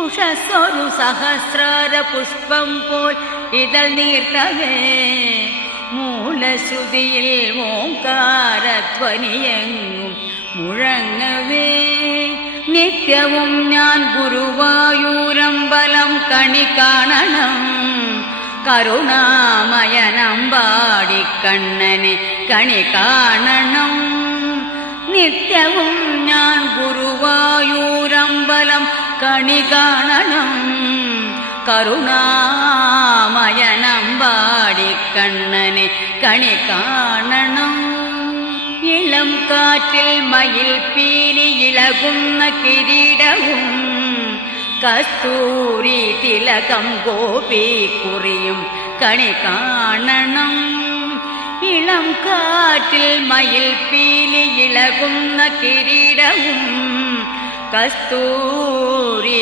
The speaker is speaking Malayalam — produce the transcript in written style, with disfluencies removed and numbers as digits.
ഉഷസ്സൊരു സഹസ്രാര പുഷ്പം പോൽ ഇതൾ നീർത്തവേ മൂലശ്രുതിയിൽ ഓംകാരധ്വനിയെങ്ങും മുഴങ്ങവേ നിത്യവും ഞാൻ ഗുരുവായൂരമ്പലം കണി കാണണം കരുണാമയനമ്പാടിക്കണ്ണനെ കണി കാണണം നിത്യവും ഞാൻ ഗുരുവായൂരമ്പലം കണി കാണണം കരുണാമയനമ്പാടിക്കണ്ണനെ കണി കാണണം ഇളം കാറ്റിൽ മയിൽ പീലി ഇളകുന്ന കിരീടവും കസ്തൂരി തിലകം ഗോപിക്കുറിയും കണി കാണണം ഇളം കാറ്റിൽ മയിൽ പീലി ഇളകുന്ന കിരീടവും കസ്തൂരി